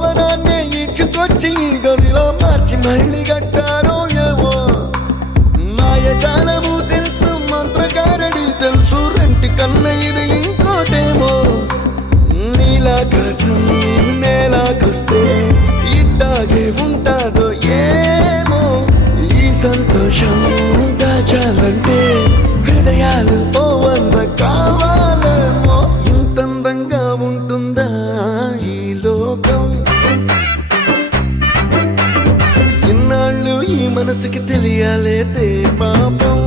భవనాన్ని ఇచ్చుకొచ్చి గదిలో మార్చి మళ్ళీ కట్టారో ఏమో మాయజాలము తెలుసు మంత్రకారడి తెలుసు రెంటి కన్న ఇది ఇంకోటేమో నీలాకాశం నేలాకొస్తే ఇట్టాగే ఉంటాదో ఏమో ఈ సంతోషం దాచాలంటే హృదయాలు ఓ వంద కావాలేమో ఇంతందంగా ఉంటుందా ఈ లోకం ఇన్నాళ్ళు ఈ మనసుకి తెలియాలేదే పాపం